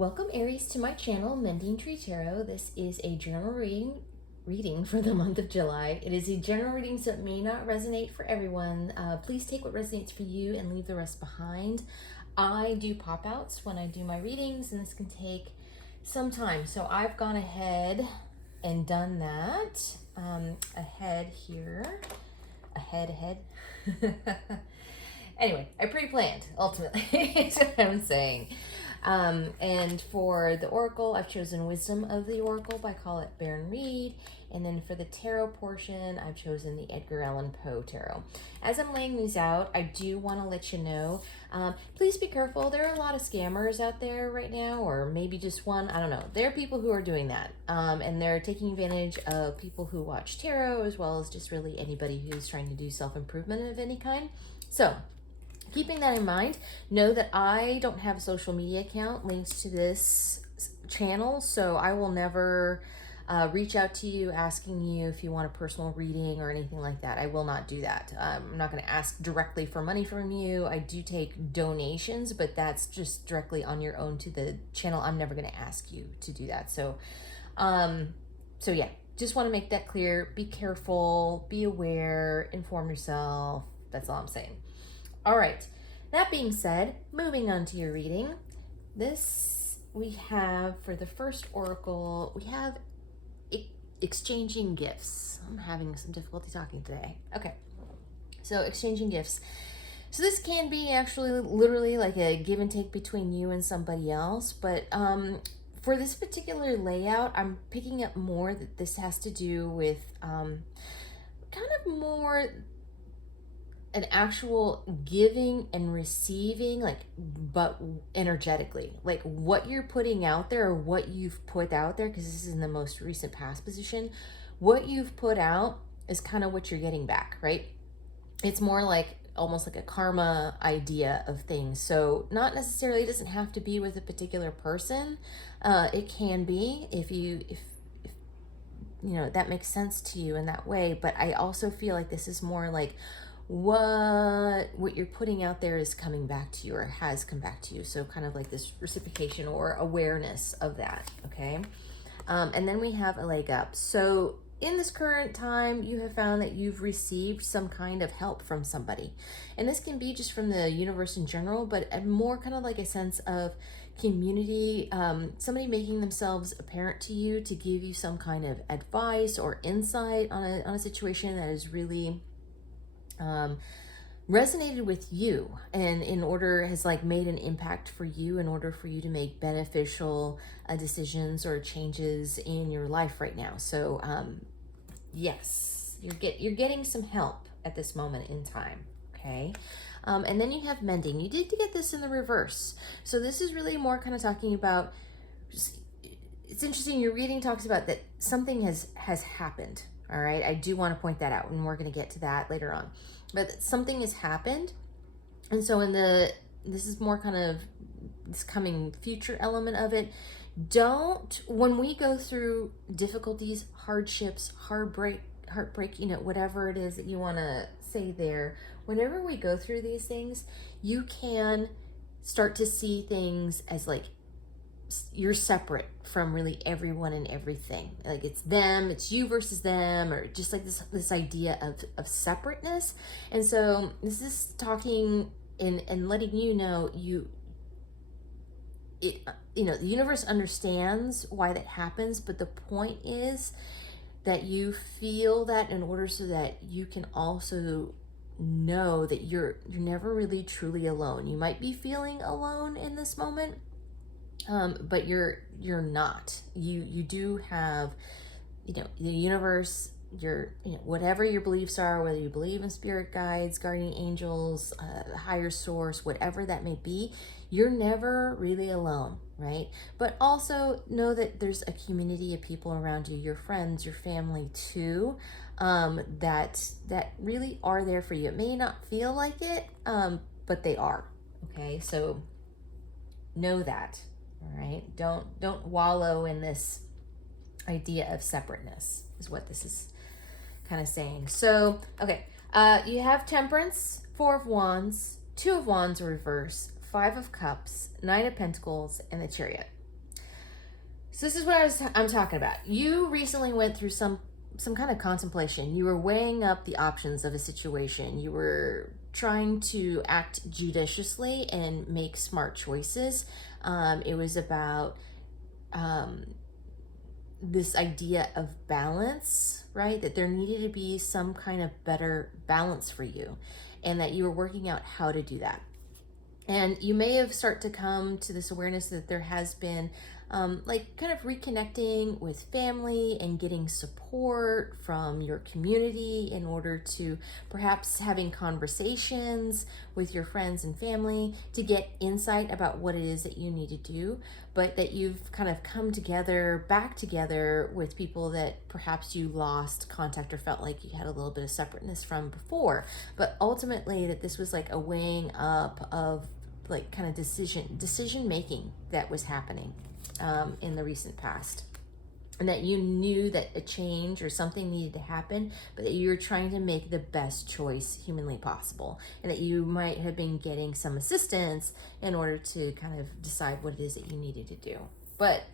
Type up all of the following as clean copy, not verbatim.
Welcome Aries to my channel, Mending Tree Tarot. This is a general reading for the month of July. It is a general reading, so it may not resonate for everyone. Please take what resonates for you and leave the rest behind. I do pop-outs when I do my readings, and this can take some time. So I've gone ahead and done that. Ahead here. Ahead. Anyway, I pre-planned, ultimately, is what I'm saying. And for the Oracle, I've chosen Wisdom of the Oracle by Colette Baron Reed. And then for the tarot portion, I've chosen the Edgar Allan Poe Tarot. As I'm laying these out, I do want to let you know, please be careful. There are a lot of scammers out there right now, or maybe just one, I don't know. There are people who are doing that, and they're taking advantage of people who watch tarot, as well as just really anybody who's trying to do self-improvement of any kind. So, keeping that in mind, know that I don't have a social media account links to this channel, so I will never reach out to you asking you if you want a personal reading or anything like that. I will not do that. I'm not going to ask directly for money from you. I do take donations, but that's just directly on your own to the channel. I'm never going to ask you to do that. So yeah, just want to make that clear. Be careful, be aware, inform yourself. That's all I'm saying. All right, that being said, moving on to your reading. This we have for the first oracle, we have exchanging gifts. I'm having some difficulty talking today. Okay, so exchanging gifts. So this can be actually literally like a give and take between you and somebody else, but for this particular layout, I'm picking up more that this has to do with kind of more an actual giving and receiving, like, but energetically, like what you're putting out there or what you've put out there, because this is in the most recent past position. What you've put out is kind of what you're getting back, right? It's more like almost like a karma idea of things. So not necessarily, it doesn't have to be with a particular person. It can be if you know that makes sense to you in that way. But I also feel like this is more like what you're putting out there is coming back to you, or has come back to you. So kind of like this reciprocation or awareness of that. Okay. And then we have a leg up. So in this current time, you have found that you've received some kind of help from somebody, and this can be just from the universe in general, but more kind of like a sense of community, somebody making themselves apparent to you to give you some kind of advice or insight on a situation that is really resonated with you, and has like made an impact for you in order for you to make beneficial decisions or changes in your life right now. So yes, you're getting some help at this moment in time. Okay. And then you have mending. You did get this in the reverse. So this is really more kind of talking about, it's interesting, your reading talks about that something has happened. All right, I do want to point that out, and we're going to get to that later on. But something has happened, and so this is more kind of this coming future element of it. When we go through difficulties, hardships, heartbreak, whatever it is that you want to say there, whenever we go through these things, you can start to see things as like you're separate from really everyone and everything. Like it's them, it's you versus them, or just like this idea of separateness. And so this is talking and letting you know the universe understands why that happens, but the point is that you feel that in order so that you can also know that you're never really truly alone. You might be feeling alone in this moment, but you're not. You do have, the universe, whatever your beliefs are, whether you believe in spirit guides, guardian angels, higher source, whatever that may be, you're never really alone, right? But also know that there's a community of people around you, your friends, your family too, that really are there for you. It may not feel like it, but they are. Okay, so know that. All right, don't wallow in this idea of separateness, is what this is kind of saying. So, okay, you have Temperance, 4 of Wands, 2 of Wands reverse, 5 of Cups, 9 of Pentacles, and the Chariot. So this is what I'm talking about. You recently went through some kind of contemplation. You were weighing up the options of a situation. You were trying to act judiciously and make smart choices. It was about this idea of balance, right? That there needed to be some kind of better balance for you, and that you were working out how to do that. And you may have started to come to this awareness that there has been like kind of reconnecting with family and getting support from your community in order to perhaps having conversations with your friends and family to get insight about what it is that you need to do, but that you've kind of come together, back together with people that perhaps you lost contact or felt like you had a little bit of separateness from before. But ultimately that this was like a weighing up of like kind of decision making that was happening in the recent past, and that you knew that a change or something needed to happen, but that you were trying to make the best choice humanly possible, and that you might have been getting some assistance in order to kind of decide what it is that you needed to do. But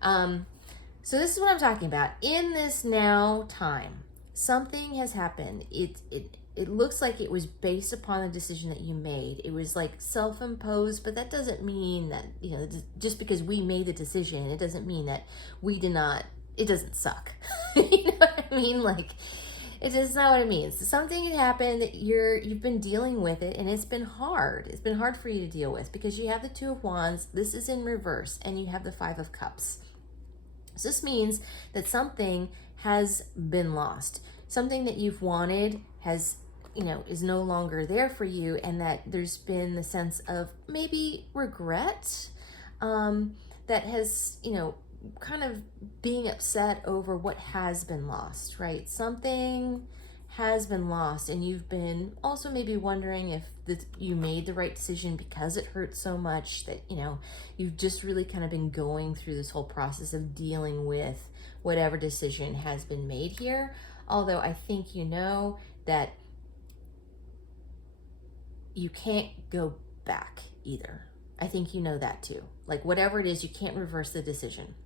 so this is what I'm talking about. In this now time, something has happened. It looks like it was based upon a decision that you made. It was like self-imposed, but that doesn't mean that, you know, just because we made the decision, it doesn't mean that we did not, it doesn't suck. You know what I mean? Like, it's just not what it means. Something had happened that you've been dealing with it, and it's been hard. It's been hard for you to deal with because you have the Two of Wands, this is in reverse, and you have the Five of Cups. So this means that something has been lost. Something that you've wanted has, you know, is no longer there for you, and that there's been the sense of maybe regret that has, you know, kind of being upset over what has been lost, right? Something has been lost, and you've been also maybe wondering if you made the right decision because it hurts so much that, you know, you've just really kind of been going through this whole process of dealing with whatever decision has been made here. Although I think you know that you can't go back either. I think you know that too. Like whatever it is, you can't reverse the decision.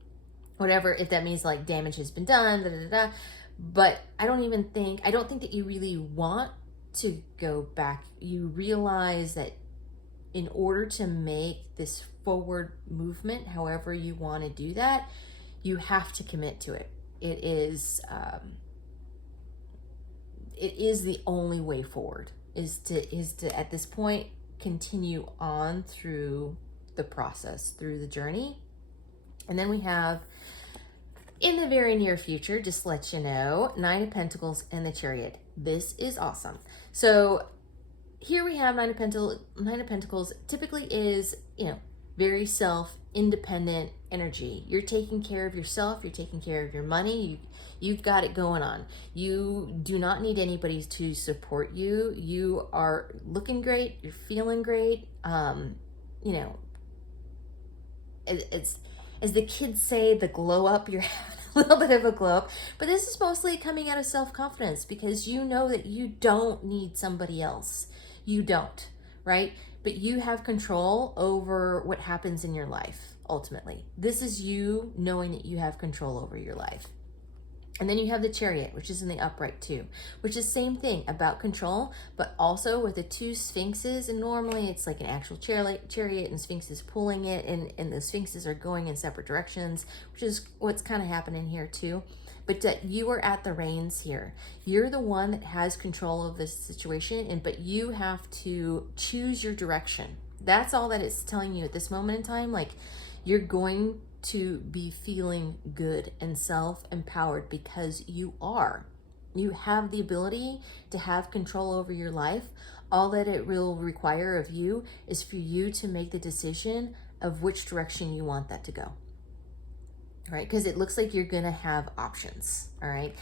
Whatever, if that means like damage has been done, da, da, da, da. But I don't think that you really want to go back. You realize that in order to make this forward movement, however you want to do that, you have to commit to it. It is the only way forward, is to at this point continue on through the process, through the journey. And then we have, in the very near future, just to let you know, Nine of Pentacles and the Chariot. This is awesome. So here we have Nine of Pentacles typically is, you know, very self-independent energy. You're taking care of yourself. You're taking care of your money. You've got it going on. You do not need anybody to support you. You are looking great. You're feeling great. You know, it's, as the kids say, the glow up. You're having a little bit of a glow up. But this is mostly coming out of self-confidence because you know that you don't need somebody else. You don't, right? But you have control over what happens in your life, ultimately. This is you knowing that you have control over your life. And then you have the Chariot, which is in the upright too, which is same thing, about control, but also with the two sphinxes. And normally it's like an actual chariot and sphinxes pulling it, and the sphinxes are going in separate directions, which is what's kind of happening here too. But that you are at the reins here. You're the one that has control of this situation, but you have to choose your direction. That's all that it's telling you at this moment in time. Like, you're going to be feeling good and self-empowered because you are. You have the ability to have control over your life. All that it will require of you is for you to make the decision of which direction you want that to go. All right, because it looks like you're gonna have options. All right,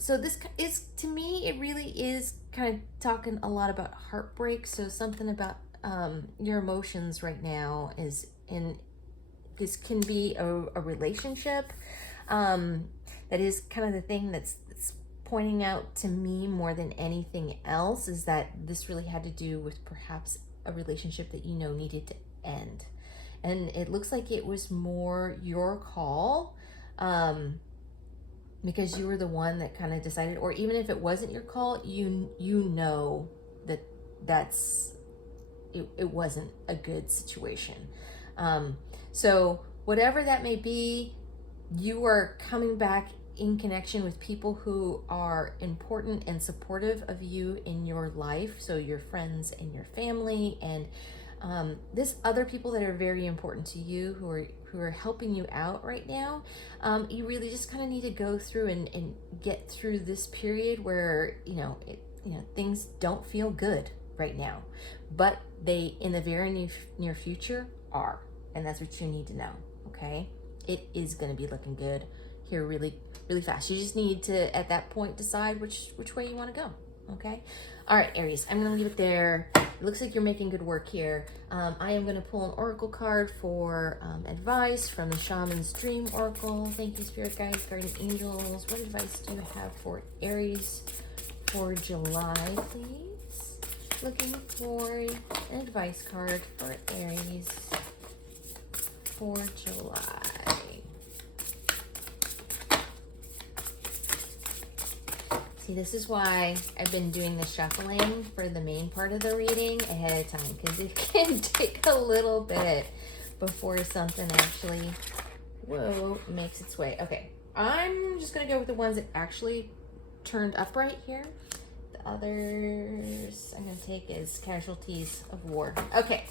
so this is, to me, it really is kind of talking a lot about heartbreak. So something about your emotions right now is in. This can be a relationship. That is kind of the thing that's pointing out to me more than anything else, is that this really had to do with perhaps a relationship that you know needed to end. And it looks like it was more your call, because you were the one that kind of decided, or even if it wasn't your call, you know that that's it wasn't a good situation. So whatever that may be, you are coming back in connection with people who are important and supportive of you in your life. So your friends and your family, and this other people that are very important to you, who are helping you out right now. You really just kind of need to go through and get through this period where things don't feel good right now, but they in the very near future are, and that's what you need to know. Okay, it is going to be looking good here really fast. You just need to at that point decide which way you want to go. Okay, all right, Aries, I'm going to leave it there. It looks like you're making good work here. I am going to pull an oracle card for advice from the Shaman's Dream Oracle. Thank you, Spirit Guides, Guardian Angels. What advice do you have for Aries for July, please? Looking for an advice card for Aries for July. See, this is why I've been doing the shuffling for the main part of the reading ahead of time, because it can take a little bit before something actually, makes its way. Okay, I'm just going to go with the ones that actually turned upright here. The others I'm going to take as casualties of war. Okay.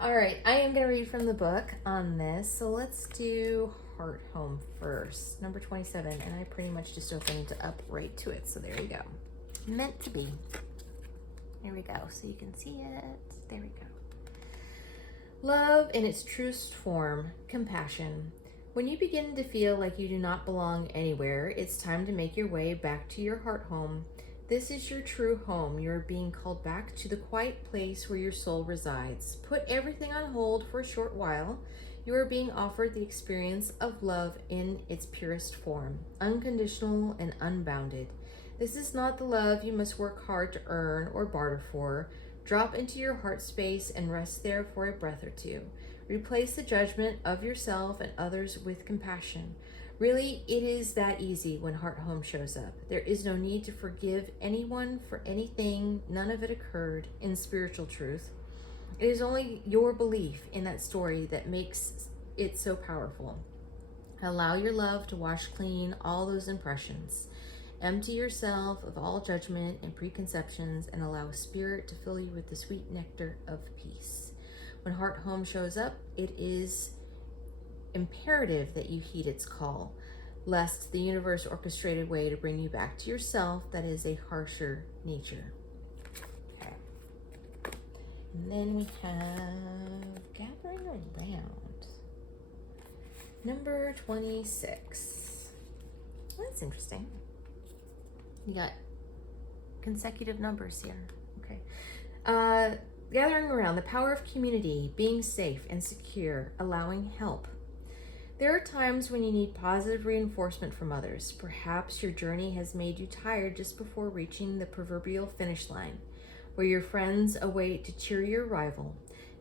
All right, I am going to read from the book on this. So let's do Heart Home first, number 27, and I pretty much just opened up right to it. So there you go. Meant to be. There we go. So you can see it. There we go. Love in its truest form, compassion. When you begin to feel like you do not belong anywhere, it's time to make your way back to your heart home. This is your true home. You are being called back to the quiet place where your soul resides. Put everything on hold for a short while. You are being offered the experience of love in its purest form, unconditional and unbounded. This is not the love you must work hard to earn or barter for. Drop into your heart space and rest there for a breath or two. Replace the judgment of yourself and others with compassion. Really, it is that easy when Heart Home shows up. There is no need to forgive anyone for anything. None of it occurred in spiritual truth. It is only your belief in that story that makes it so powerful. Allow your love to wash clean all those impressions. Empty yourself of all judgment and preconceptions and allow Spirit to fill you with the sweet nectar of peace. When Heart Home shows up, it is imperative that you heed its call, lest the universe orchestrate a way to bring you back to yourself that is a harsher nature. Okay. And then we have Gathering Around, number 26. Well, that's interesting. You got consecutive numbers here. Okay. Gathering around, the power of community, being safe and secure, allowing help. There are times when you need positive reinforcement from others. Perhaps your journey has made you tired just before reaching the proverbial finish line, where your friends await to cheer your arrival.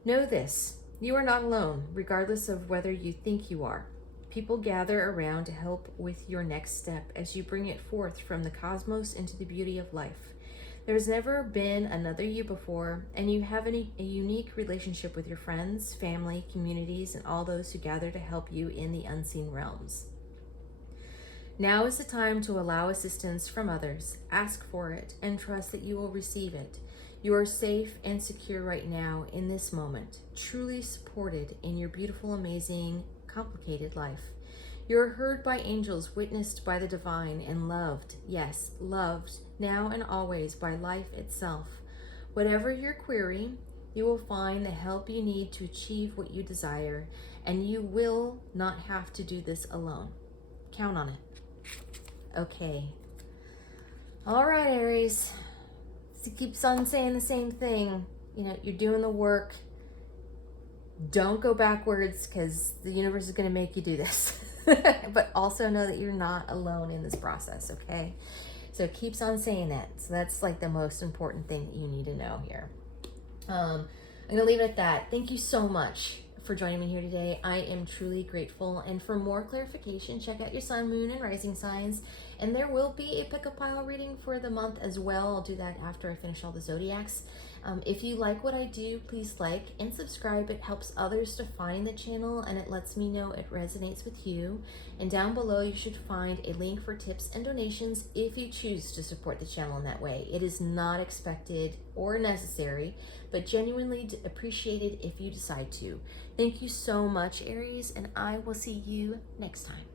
Know this, you are not alone, regardless of whether you think you are. People gather around to help with your next step as you bring it forth from the cosmos into the beauty of life. There has never been another you before, and you have a unique relationship with your friends, family, communities, and all those who gather to help you in the unseen realms. Now is the time to allow assistance from others. Ask for it and trust that you will receive it. You are safe and secure right now in this moment, truly supported in your beautiful, amazing, complicated life. You are heard by angels, witnessed by the divine, and loved, yes, loved, now and always by life itself. Whatever your query, you will find the help you need to achieve what you desire, and you will not have to do this alone. Count on it. Okay. All right, Aries. It keeps on saying the same thing. You know, you're doing the work. Don't go backwards, because the universe is going to make you do this. But also know that you're not alone in this process, okay? So it keeps on saying that. So that's like the most important thing that you need to know here. I'm going to leave it at that. Thank you so much for joining me here today. I am truly grateful. And for more clarification, check out your sun, moon, and rising signs. And there will be a pick a pile reading for the month as well. I'll do that after I finish all the zodiacs. If you like what I do, please like and subscribe. It helps others to find the channel and it lets me know it resonates with you. And down below, you should find a link for tips and donations if you choose to support the channel in that way. It is not expected or necessary, but genuinely appreciated if you decide to. Thank you so much, Aries, and I will see you next time.